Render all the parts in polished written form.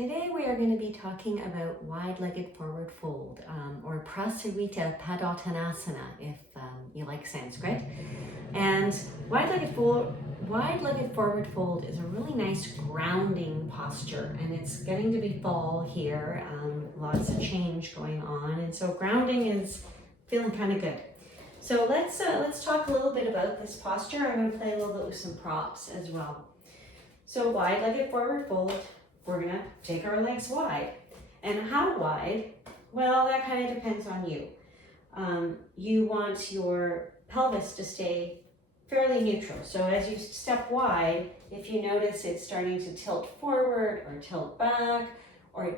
Today we are going to be talking about wide-legged forward fold, or Prasarita Padottanasana if you like Sanskrit. And wide-legged forward fold is a really nice grounding posture, and it's getting to be fall here, lots of change going on, and so grounding is feeling kind of good. So let's talk a little bit about this posture. I'm going to play a little bit with some props as well. So wide-legged forward fold. We're gonna take our legs wide. And how wide? Well, that kind of depends on you. You want your pelvis to stay fairly neutral. So as you step wide, if you notice it's starting to tilt forward or tilt back, or you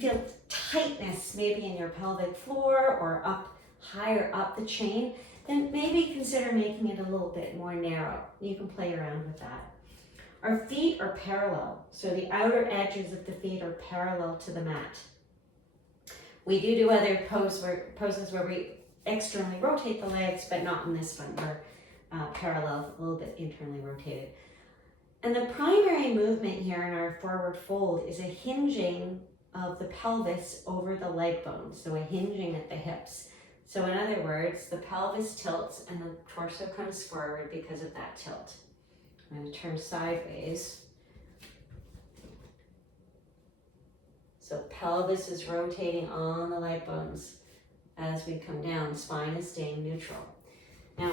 feel tightness maybe in your pelvic floor or up higher up the chain, then maybe consider making it a little bit more narrow. You can play around with that. Our feet are parallel, so the outer edges of the feet are parallel to the mat. We do other poses where we externally rotate the legs, but not in this one. We're parallel, a little bit internally rotated. And the primary movement here in our forward fold is a hinging of the pelvis over the leg bones, so a hinging at the hips. So in other words, the pelvis tilts and the torso comes forward because of that tilt. I'm going to turn sideways. So pelvis is rotating on the leg bones as we come down. Spine is staying neutral. Now,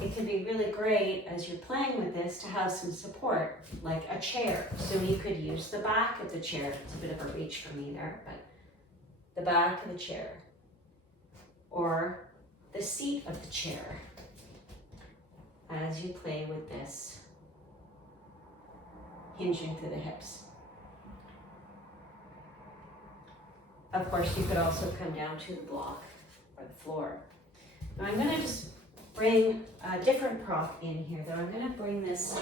it can be really great as you're playing with this to have some support, like a chair. So you could use the back of the chair. It's a bit of a reach for me there, but the back of the chair. Or the seat of the chair as you play with this. Hinging through the hips. Of course, you could also come down to the block or the floor. Now I'm going to just bring a different prop in here, though. I'm going to bring this,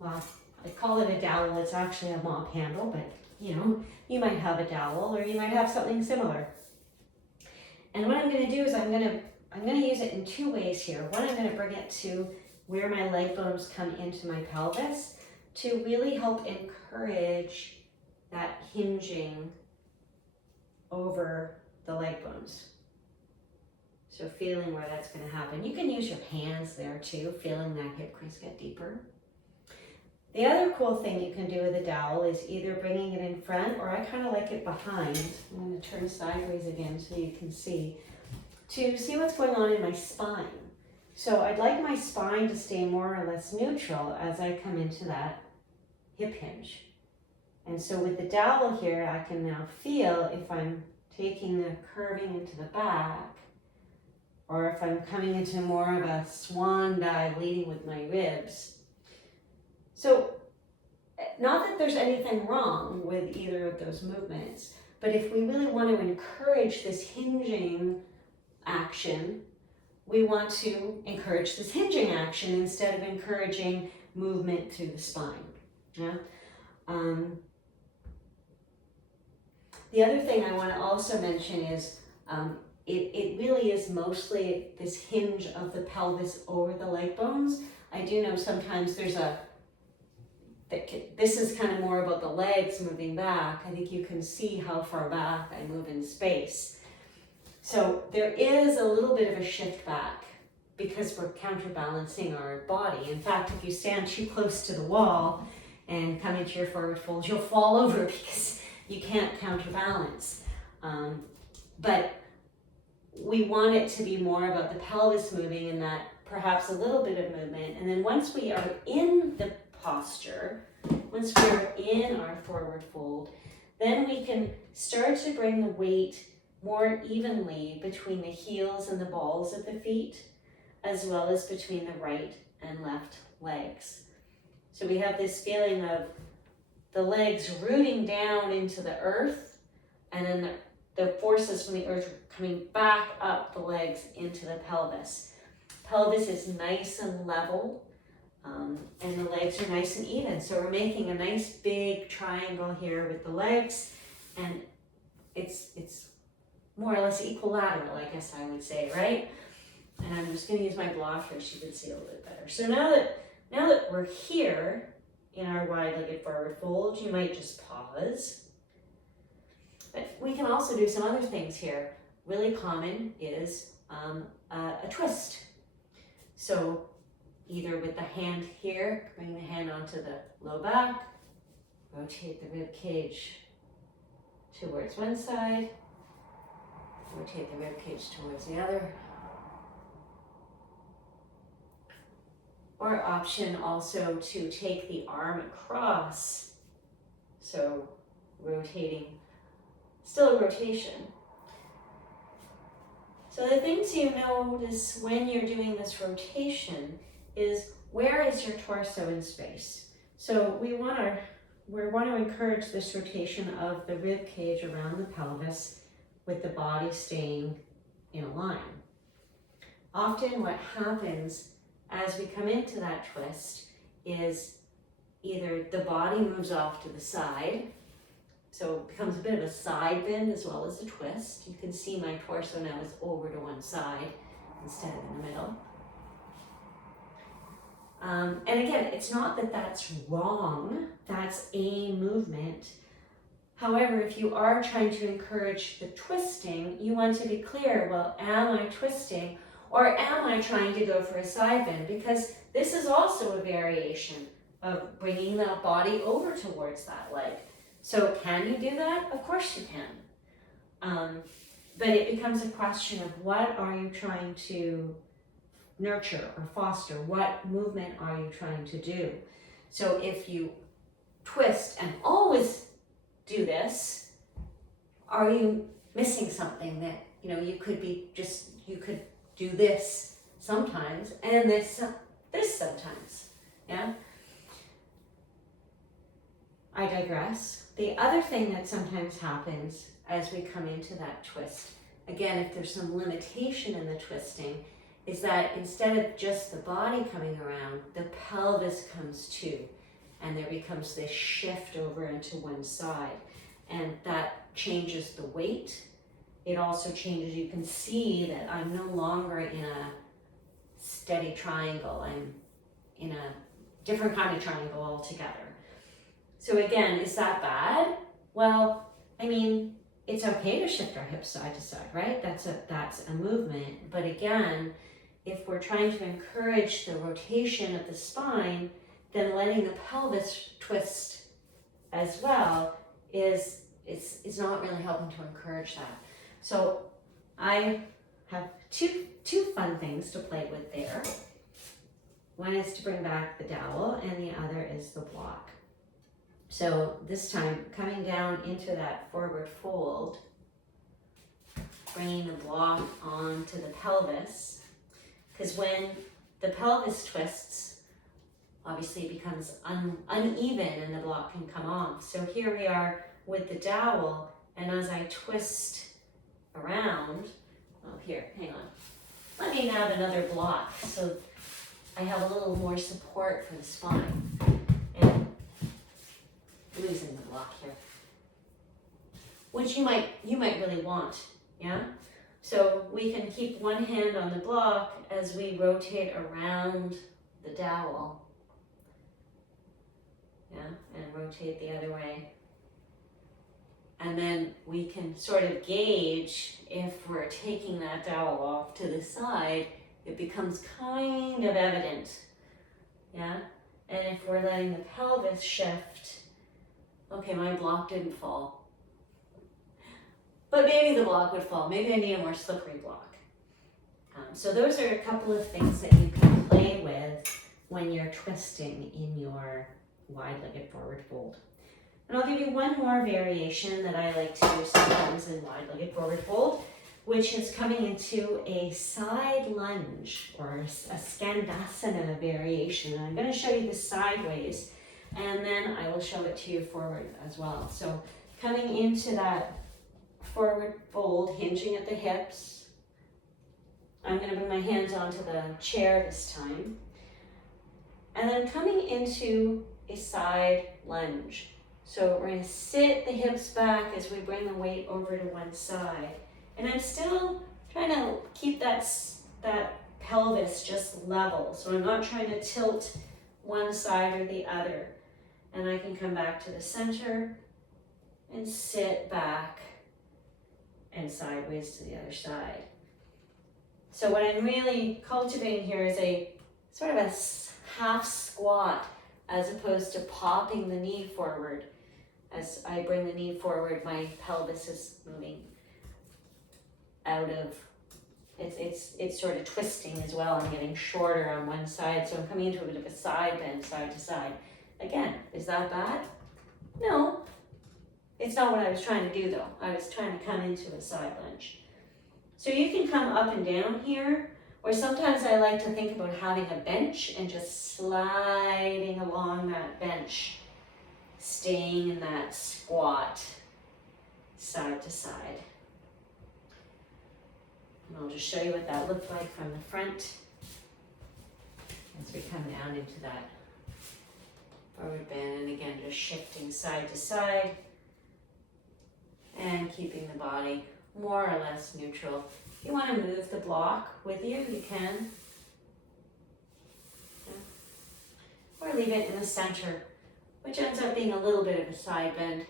well, I call it a dowel. It's actually a mop handle, but you might have a dowel or you might have something similar. And what I'm going to do is I'm going to use it in two ways here. One, I'm going to bring it to where my leg bones come into my pelvis, to really help encourage that hinging over the leg bones. So feeling where that's going to happen. You can use your hands there too, feeling that hip crease get deeper. The other cool thing you can do with a dowel is either bringing it in front, or I kind of like it behind. I'm going to turn sideways again so you can see, to see what's going on in my spine. So I'd like my spine to stay more or less neutral as I come into that hip hinge. And so with the dowel here, I can now feel if I'm taking the curving into the back, or if I'm coming into more of a swan dive leading with my ribs. So not that there's anything wrong with either of those movements, but if we really want to encourage this hinging action, we want to encourage this hinging action instead of encouraging movement through the spine. Yeah. The other thing I want to also mention is it really is mostly this hinge of the pelvis over the leg bones. I do know sometimes this is kind of more about the legs moving back. I think you can see how far back I move in space. So there is a little bit of a shift back because we're counterbalancing our body. In fact, if you stand too close to the wall and come into your forward fold, you'll fall over because you can't counterbalance. But we want it to be more about the pelvis moving and that perhaps a little bit of movement. And then once we are in the posture, once we're in our forward fold, then we can start to bring the weight more evenly between the heels and the balls of the feet, as well as between the right and left legs. So we have this feeling of the legs rooting down into the earth, and then the forces from the earth coming back up the legs into the pelvis. Pelvis is nice and level, and the legs are nice and even. So we're making a nice big triangle here with the legs, and it's more or less equilateral, I guess I would say, right? And I'm just going to use my block here so you can see a little bit better. So now that we're here in our wide-legged forward fold, you might just pause we can also do some other things here. Really common is a twist. So either with the hand here, bring the hand onto the low back, rotate the rib cage towards one side, rotate the rib cage towards the other. Or option also to take the arm across, so rotating, still a rotation. So the things you notice when you're doing this rotation is, where is your torso in space? So we want to encourage this rotation of the rib cage around the pelvis with the body staying in a line. Often what happens as we come into that twist is either the body moves off to the side, so it becomes a bit of a side bend as well as a twist. You can see my torso now is over to one side instead of in the middle. And again, it's not that that's wrong, that's a movement. However, if you are trying to encourage the twisting, you want to be clear, well, am I twisting or am I trying to go for a side bend? Because this is also a variation of bringing that body over towards that leg. So can you do that? Of course you can. But it becomes a question of, what are you trying to nurture or foster? What movement are you trying to do? So if you twist and always do this, are you missing something that, you could do this sometimes and this sometimes, yeah? I digress. The other thing that sometimes happens as we come into that twist, again, if there's some limitation in the twisting, is that instead of just the body coming around, the pelvis comes too, and there becomes this shift over into one side, and that changes the weight. It also changes, you can see that I'm no longer in a steady triangle, I'm in a different kind of triangle altogether. So again, is that bad? Well, I mean, it's okay to shift our hips side to side, right? That's a movement. But again, if we're trying to encourage the rotation of the spine, then letting the pelvis twist as well is not really helping to encourage that. So I have two fun things to play with there. One is to bring back the dowel, and the other is the block. So this time, coming down into that forward fold, bringing the block onto the pelvis, because when the pelvis twists, obviously it becomes uneven and the block can come off. So here we are with the dowel, and as I twist around, here, hang on. Let me have another block so I have a little more support for the spine. And losing the block here, which you might really want, yeah? So we can keep one hand on the block as we rotate around the dowel, yeah, and rotate the other way. And then we can sort of gauge if we're taking that dowel off to the side, it becomes kind of evident, yeah? And if we're letting the pelvis shift, okay, my block didn't fall. But maybe the block would fall. Maybe I need a more slippery block. So those are a couple of things that you can play with when you're twisting in your wide-legged forward fold. And I'll give you one more variation that I like to do sometimes in wide-legged forward fold, which is coming into a side lunge or a skandasana variation. And I'm going to show you this sideways, and then I will show it to you forward as well. So coming into that forward fold, hinging at the hips. I'm going to bring my hands onto the chair this time. And then coming into a side lunge. So we're going to sit the hips back as we bring the weight over to one side. And I'm still trying to keep that pelvis just level. So I'm not trying to tilt one side or the other. And I can come back to the center and sit back and sideways to the other side. So what I'm really cultivating here is a sort of a half squat as opposed to popping the knee forward. As I bring the knee forward, my pelvis is moving out of, it's sort of twisting as well. I'm getting shorter on one side, so I'm coming into a bit of a side bend, side to side. Again, is that bad? No. It's not what I was trying to do though. I was trying to come into a side lunge. So you can come up and down here, or sometimes I like to think about having a bench and just sliding along that bench, staying in that squat, side to side. And I'll just show you what that looked like from the front as we come down into that forward bend, and again, just shifting side to side and keeping the body more or less neutral. If you want to move the block with you, you can. Or leave it in the center, which ends up being a little bit of a side bend,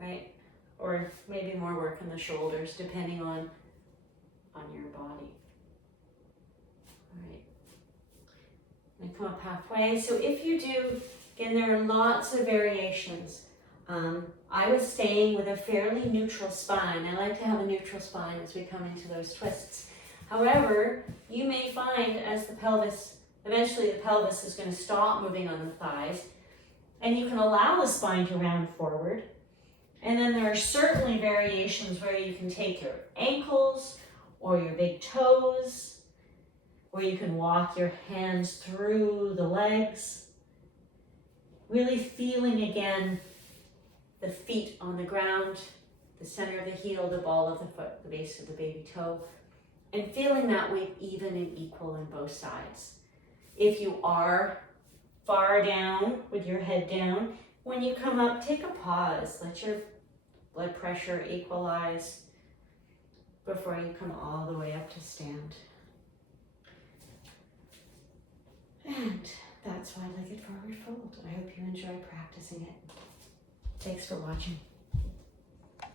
right? Or maybe more work in the shoulders, depending on your body. All right. And come up halfway. So if you do, again, there are lots of variations. I was staying with a fairly neutral spine. I like to have a neutral spine as we come into those twists. However, you may find as the pelvis, eventually the pelvis is going to stop moving on the thighs, and you can allow the spine to round forward. And then there are certainly variations where you can take your ankles or your big toes, where you can walk your hands through the legs, really feeling again the feet on the ground, the center of the heel, the ball of the foot, the base of the baby toe, and feeling that weight even and equal in both sides. If you are far down with your head down, when you come up, take a pause. Let your blood pressure equalize before you come all the way up to stand. And that's wide-legged forward fold. I hope you enjoy practicing it. Thanks for watching.